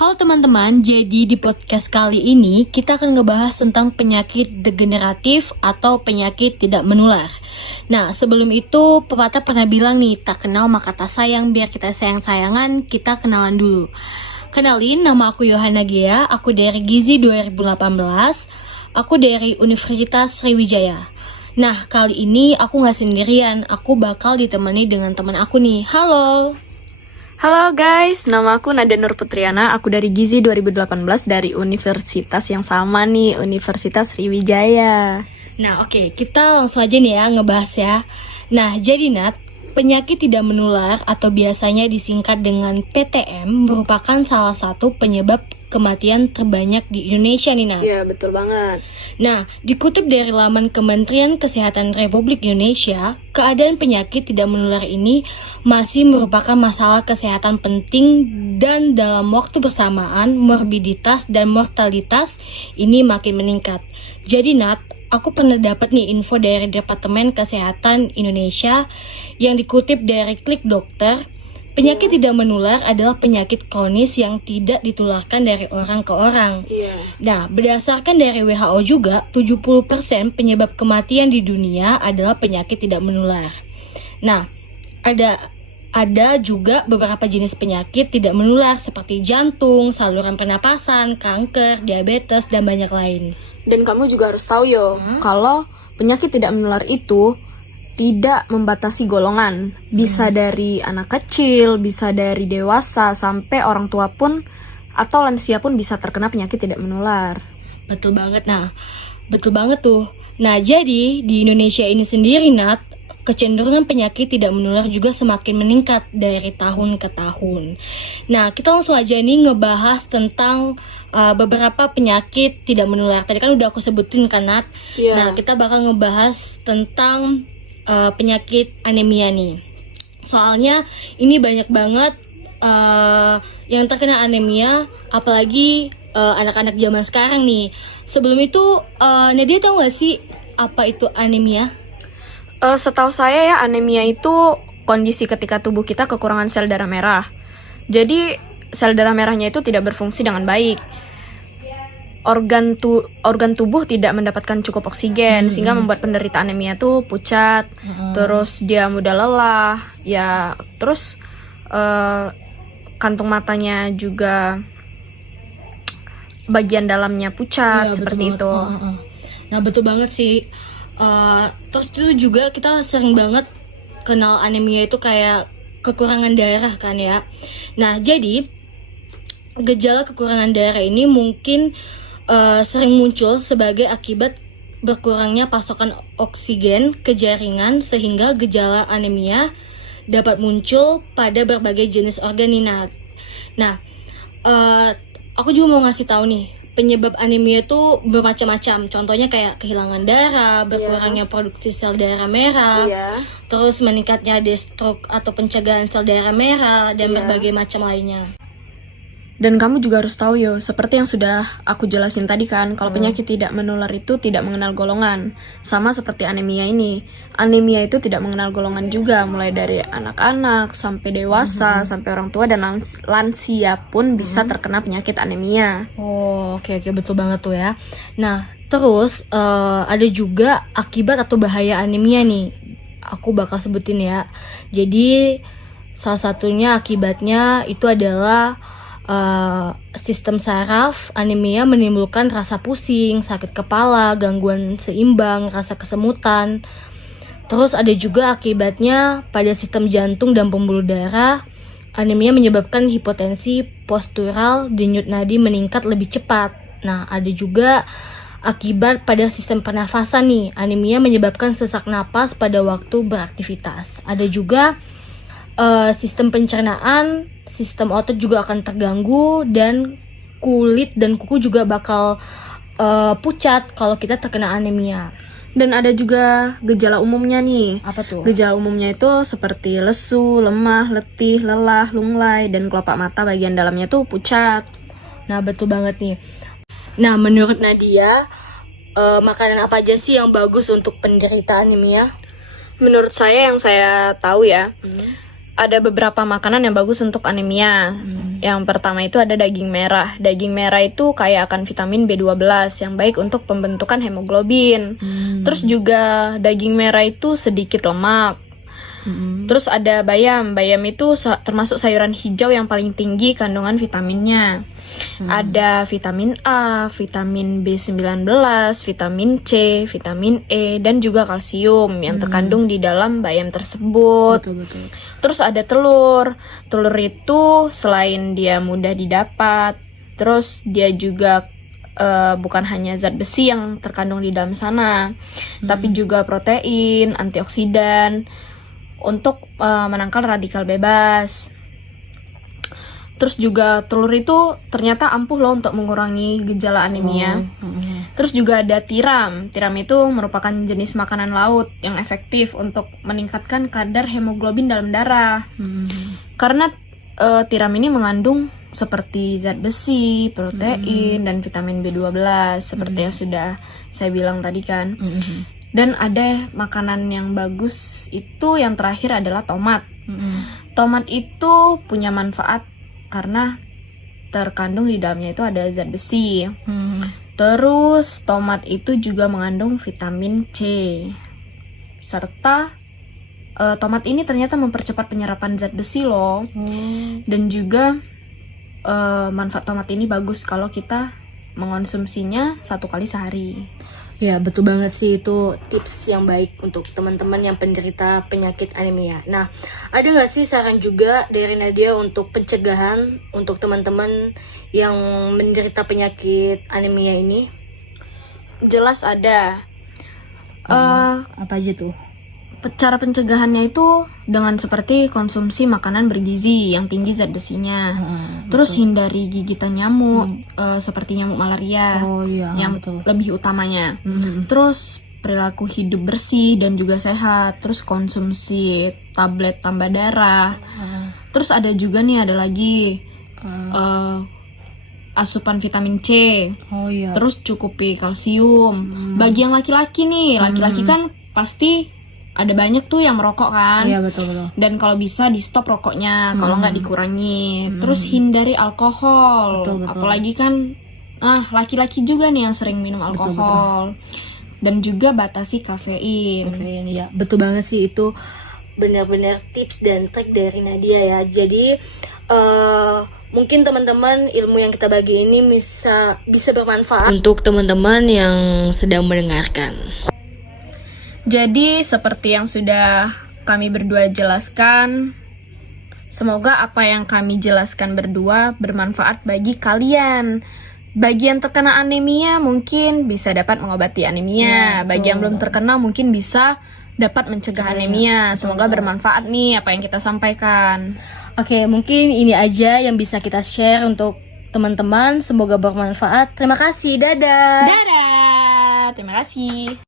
Halo teman-teman, jadi di podcast kali ini kita akan ngebahas tentang penyakit degeneratif atau penyakit tidak menular. Nah, sebelum itu pepatah pernah bilang nih, tak kenal maka tak sayang, biar kita sayang-sayangan, kita kenalan dulu. Kenalin, nama aku Yohana Gea, aku dari Gizi 2018, aku dari Universitas Sriwijaya. Nah, kali ini aku gak sendirian, aku bakal ditemani dengan teman aku nih. Halo! Halo guys, nama aku Nada Nur Putriana, aku dari Gizi 2018 dari universitas yang sama nih, Universitas Sriwijaya. Nah oke, kita langsung aja nih ya ngebahas ya. Nah jadi Nat, penyakit tidak menular atau biasanya disingkat dengan PTM merupakan salah satu penyebab kematian terbanyak di Indonesia nih Nat. Iya, betul banget. Nah, dikutip dari laman Kementerian Kesehatan Republik Indonesia, keadaan penyakit tidak menular ini masih merupakan masalah kesehatan penting dan dalam waktu bersamaan morbiditas dan mortalitas ini makin meningkat. Jadi Nat, aku pernah dapat nih info dari Departemen Kesehatan Indonesia yang dikutip dari Klik Dokter. Penyakit tidak menular adalah penyakit kronis yang tidak ditularkan dari orang ke orang. Nah, berdasarkan dari WHO juga, 70% penyebab kematian di dunia adalah penyakit tidak menular. Nah, ada juga beberapa jenis penyakit tidak menular seperti jantung, saluran pernapasan, kanker, diabetes, dan banyak lain. Dan kamu juga harus tahu kalau penyakit tidak menular itu tidak membatasi golongan. Bisa dari anak kecil, bisa dari dewasa, sampai orang tua pun atau lansia pun bisa terkena penyakit tidak menular. Betul banget. Nah, betul banget tuh. Nah, jadi di Indonesia ini sendiri, Nat, kecenderungan penyakit tidak menular juga semakin meningkat dari tahun ke tahun. Nah, kita langsung aja nih ngebahas tentang beberapa penyakit tidak menular. Tadi kan udah aku sebutin kan, Nat? Nah, kita bakal ngebahas tentang penyakit anemia nih. Soalnya ini banyak banget yang terkena anemia, apalagi anak-anak zaman sekarang nih. Sebelum itu, Nadia tahu gak sih apa itu anemia? Setahu saya ya, anemia itu kondisi ketika tubuh kita kekurangan sel darah merah. Jadi sel darah merahnya itu tidak berfungsi dengan baik. Organ tubuh tidak mendapatkan cukup oksigen sehingga membuat penderita anemia tuh pucat, terus dia mudah lelah, ya terus kantung matanya juga bagian dalamnya pucat, seperti itu. Nah betul banget sih. Terus itu juga kita sering banget kenal anemia itu kayak kekurangan darah kan ya. Nah jadi gejala kekurangan darah ini mungkin sering muncul sebagai akibat berkurangnya pasokan oksigen ke jaringan sehingga gejala anemia dapat muncul pada berbagai jenis organ nih Nat. Nah, aku juga mau ngasih tahu nih penyebab anemia itu bermacam-macam. Contohnya kayak kehilangan darah, berkurangnya produksi sel darah merah, terus meningkatnya destruk atau pencegahan sel darah merah dan berbagai macam lainnya. Dan kamu juga harus tahu seperti yang sudah aku jelasin tadi kan, kalau penyakit tidak menular itu tidak mengenal golongan. Sama seperti anemia ini. Anemia itu tidak mengenal golongan juga, mulai dari anak-anak, sampai dewasa, sampai orang tua, dan lansia pun bisa terkena penyakit anemia. Oh, oke, betul banget tuh ya. Nah, terus ada juga akibat atau bahaya anemia nih. Aku bakal sebutin ya. Jadi, salah satunya akibatnya itu adalah sistem saraf. Anemia menimbulkan rasa pusing, sakit kepala, gangguan seimbang, rasa kesemutan. Terus ada juga akibatnya pada sistem jantung dan pembuluh darah. Anemia menyebabkan hipotensi postural, denyut nadi meningkat lebih cepat. Nah, ada juga akibat pada sistem pernafasan nih. Anemia menyebabkan sesak napas pada waktu beraktivitas. Ada juga sistem pencernaan, sistem otot juga akan terganggu, dan kulit dan kuku juga bakal pucat kalau kita terkena anemia. Dan ada juga gejala umumnya nih. Apa tuh? Gejala umumnya itu seperti lesu, lemah, letih, lelah, lunglai, dan kelopak mata bagian dalamnya tuh pucat. Nah betul banget nih. Nah menurut Nadia, makanan apa aja sih yang bagus untuk penderita anemia? Menurut saya, yang saya tahu ya, ada beberapa makanan yang bagus untuk anemia. Yang pertama itu ada daging merah. Daging merah itu kaya akan vitamin B12 yang baik untuk pembentukan hemoglobin. Terus juga daging merah itu sedikit lemak. Terus ada bayam. Bayam itu termasuk sayuran hijau yang paling tinggi kandungan vitaminnya. Ada vitamin A, vitamin B19, vitamin C, vitamin E, dan juga kalsium yang terkandung di dalam bayam tersebut. Betul. Terus ada telur. Telur itu selain dia mudah didapat, terus dia juga bukan hanya zat besi yang terkandung di dalam sana, tapi juga protein, antioksidan untuk menangkal radikal bebas. Terus juga telur itu ternyata ampuh loh untuk mengurangi gejala anemia. Terus juga ada tiram. Tiram itu merupakan jenis makanan laut yang efektif untuk meningkatkan kadar hemoglobin dalam darah. Karena tiram ini mengandung seperti zat besi, protein, dan vitamin B12 seperti yang sudah saya bilang tadi kan. Dan ada makanan yang bagus itu yang terakhir adalah tomat. Tomat itu punya manfaat karena terkandung di dalamnya itu ada zat besi. Terus tomat itu juga mengandung vitamin C. Serta tomat ini ternyata mempercepat penyerapan zat besi loh. Dan juga manfaat tomat ini bagus kalau kita mengonsumsinya 1 kali sehari. Ya, betul banget sih, itu tips yang baik untuk teman-teman yang penderita penyakit anemia. Nah, ada nggak sih saran juga dari Nadia untuk pencegahan untuk teman-teman yang menderita penyakit anemia ini? Jelas ada. Apa aja tuh? Cara pencegahannya itu dengan seperti konsumsi makanan bergizi yang tinggi zat besinya. Terus hindari gigitan nyamuk seperti nyamuk malaria yang lebih utamanya. Terus perilaku hidup bersih dan juga sehat. Terus konsumsi tablet tambah darah. Terus ada juga nih, ada lagi asupan vitamin C. Terus cukupi kalsium. Bagi yang laki-laki nih, laki-laki kan pasti ada banyak tuh yang merokok kan. Iya, betul. Dan kalau bisa di stop rokoknya, kalau nggak dikurangi. Terus hindari alkohol. Betul. Apalagi kan laki-laki juga nih yang sering minum alkohol. Dan juga batasi kafein. Ya, betul banget sih, itu benar-benar tips dan trik dari Nadia ya. Jadi mungkin teman-teman ilmu yang kita bagi ini bisa bermanfaat untuk teman-teman yang sedang mendengarkan. Jadi seperti yang sudah kami berdua jelaskan, semoga apa yang kami jelaskan berdua bermanfaat bagi kalian. Bagi yang terkena anemia mungkin bisa dapat mengobati anemia. Bagi yang belum terkena mungkin bisa dapat mencegah anemia. Semoga bermanfaat nih apa yang kita sampaikan. Oke, mungkin ini aja yang bisa kita share untuk teman-teman. Semoga bermanfaat. Terima kasih. Dadah. Dadah. Terima kasih.